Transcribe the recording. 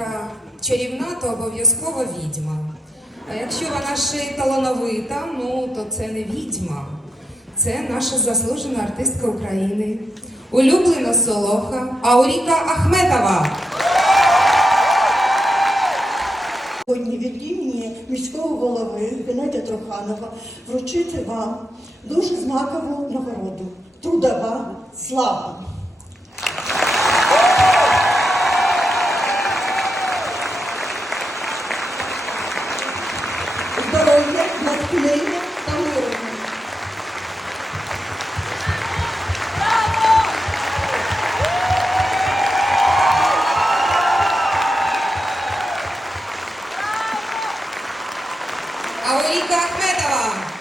артистка чарівна, то обов'язково відьма. А якщо вона ще й талановита, ну то це не відьма. Це наша заслужена артистка України, улюблена Солоха Ауріка Ахметова. Сьогодні від імені міського голови Геннадія Троханова вручити вам дуже знакову нагороду. Трудова слава. Aurelito Ahmedova.